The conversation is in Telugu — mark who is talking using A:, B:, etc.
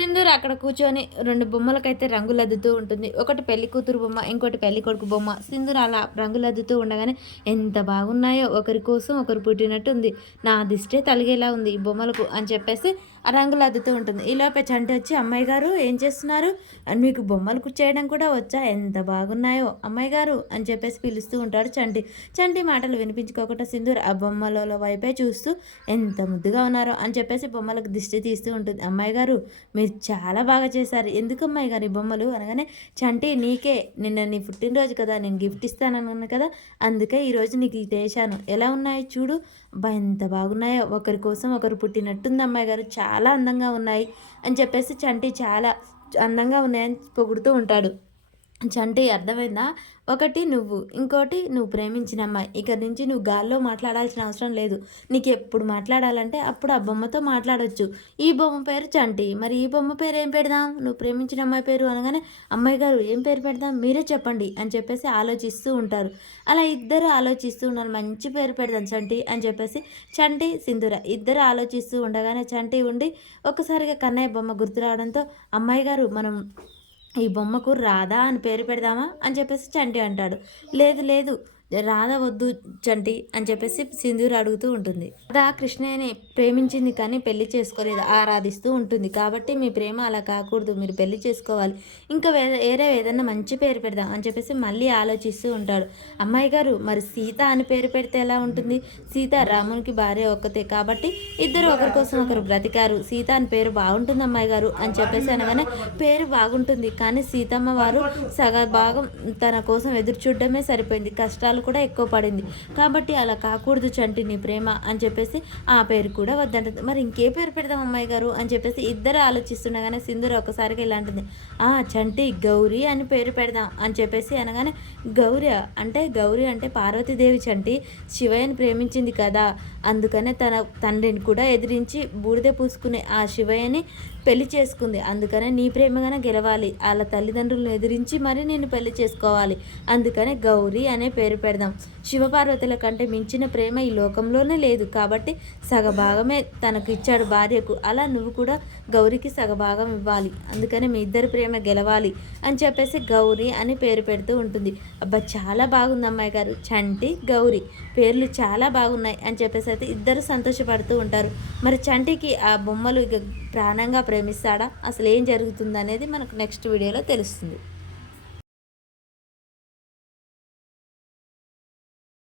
A: సింధూర్ అక్కడ కూర్చొని రెండు బొమ్మలకైతే రంగులు అద్దుతూ ఉంటుంది. ఒకటి పెళ్ళి కూతురు బొమ్మ ఇంకోటి పెళ్ళి కొడుకు బొమ్మ. సింధూర్ అలా రంగులు అద్దుతూ ఉండగానే ఎంత బాగున్నాయో ఒకరి కోసం ఒకరు పుట్టినట్టు ఉంది నా దిష్టే తలిగేలా ఉంది ఈ బొమ్మలకు అని చెప్పేసి రంగులు అద్దుతూ ఉంటుంది. ఈలోపే చంటి వచ్చి అమ్మాయి గారు ఏం చేస్తున్నారు? మీకు బొమ్మలు చేయడం కూడా వచ్చా? ఎంత బాగున్నాయో అమ్మాయి గారు అని చెప్పేసి పిలుస్తూ ఉంటాడు చంటి. చంటి మాటలు వినిపించుకోకుండా సింధూర్ ఆ బొమ్మల వైపే చూస్తూ ఎంత ముద్దుగా ఉన్నారో అని చెప్పేసి బొమ్మలకు దిష్టి తీస్తూ ఉంటుంది. అమ్మాయి గారు మీరు చాలా బాగా చేశారు. ఎందుకు అమ్మాయి గారు ఈ బొమ్మలు? అనగానే చంటి నీకే. నిన్న నీ పుట్టినరోజు కదా. నేను గిఫ్ట్ ఇస్తానన్నాను కదా. అందుకే ఈరోజు నీకు ఇది వేశాను ఎలా ఉన్నాయి? చూడు. అబ్బా ఎంత బాగున్నాయో. ఒకరి కోసం ఒకరు పుట్టినట్టుంది అమ్మాయి గారు. చాలా అందంగా ఉన్నాయి అని చెప్పేసి చంటి చాలా అందంగా ఉన్నాయని పొగుడుతూ ఉంటాడు. చంటి అర్థమైందా? ఒకటి నువ్వు ఇంకోటి నువ్వు ప్రేమించిన అమ్మాయి. ఇక నుంచి నువ్వు గాల్లో మాట్లాడాల్సిన అవసరం లేదు. నీకు ఎప్పుడు మాట్లాడాలంటే అప్పుడు ఆ బొమ్మతో మాట్లాడొచ్చు. ఈ బొమ్మ పేరు చంటి. మరి ఈ బొమ్మ పేరు ఏం పెడదాం? నువ్వు ప్రేమించిన అమ్మాయి పేరు అనగానే అమ్మాయి గారు ఏం పేరు పెడదాం? మీరే చెప్పండి అని చెప్పేసి ఆలోచిస్తూ ఉంటారు. అలా ఇద్దరు ఆలోచిస్తూ ఉన్నారు. మంచి పేరు పెడదాం చంటి అని చెప్పేసి చంటి సింధూర ఇద్దరు ఆలోచిస్తూ ఉండగానే చంటి ఉండి ఒక్కసారిగా కన్నయ్య బొమ్మ గుర్తు రావడంతో అమ్మాయి గారు మనం ఈ బొమ్మకు రాధా అని పేరు పెడదామా అని చెప్పేసి చంటి అంటాడు. లేదు లేదు. రాధ వద్దు చంటి అని చెప్పేసి సింధూరు అడుగుతూ ఉంటుంది. రాధ కృష్ణయ్యని ప్రేమించింది కానీ పెళ్ళి చేసుకోలేదు ఆరాధిస్తూ ఉంటుంది. కాబట్టి మీ ప్రేమ అలా కాకూడదు మీరు పెళ్ళి చేసుకోవాలి. ఇంకా వేరే వేరే ఏదన్నా మంచి పేరు పెడదాం అని చెప్పేసి మళ్ళీ ఆలోచిస్తూ ఉంటాడు. అమ్మాయి గారు మరి సీత అని పేరు పెడితే ఎలా ఉంటుంది? సీత రామునికి భార్య ఒక్కతే కాబట్టి ఇద్దరు ఒకరి కోసం ఒకరు బ్రతికారు. సీత అని పేరు బాగుంటుంది అమ్మాయి గారు అని చెప్పేసి అనగానే పేరు బాగుంటుంది. కానీ సీతమ్మ వారు సగ భాగం తన కోసం ఎదురు చూడడమే సరిపోయింది. కష్టాలు కూడా ఎక్కువ పడింది. కాబట్టి అలా కాకూడదు చంటి నీ ప్రేమ అని చెప్పేసి ఆ పేరు కూడా వద్దంటుంది. మరి ఇంకే పేరు పెడదాం అమ్మాయి గారు అని చెప్పేసి ఇద్దరు ఆలోచిస్తుండగానే సింధూరు ఒకసారిగా ఇలాంటిది. ఆ చంటి గౌరీ అని పేరు పెడదాం అని చెప్పేసి అనగానే గౌరీ అంటే గౌరీ అంటే పార్వతీదేవి చంటి శివయ్యని ప్రేమించింది కదా. అందుకనే తన తండ్రిని కూడా ఎదిరించి బూడిద పూసుకునే ఆ శివయ్యని పెళ్ళి చేసుకుంది. అందుకనే నీ ప్రేమగానే గెలవాలి. వాళ్ళ తల్లిదండ్రులను ఎదిరించి మరి నేను పెళ్ళి చేసుకోవాలి. అందుకనే గౌరీ అనే పేరు పెడదాం. శివపార్వతుల కంటే మించిన ప్రేమ ఈ లోకంలోనే లేదు. కాబట్టి సగభాగమే తనకు ఇచ్చాడు భార్యకు. అలా నువ్వు కూడా గౌరికి సగభాగం ఇవ్వాలి. అందుకనే మీ ఇద్దరు ప్రేమ గెలవాలి అని చెప్పేసి గౌరీ అని పేరు పెడుతూ ఉంటుంది. అబ్బా చాలా బాగుంది అమ్మాయి గారు. చంటి గౌరీ. పేర్లు చాలా బాగున్నాయి అని చెప్పేసి అయితే ఇద్దరు సంతోషపడుతూ ఉంటారు. మరి చంటికి ఆ బొమ్మలు ఇక ప్రాణంగా ప్రేమిస్తాడా? అసలు ఏం జరుగుతుంది అనేది మనకు నెక్స్ట్ వీడియోలో తెలుస్తుంది.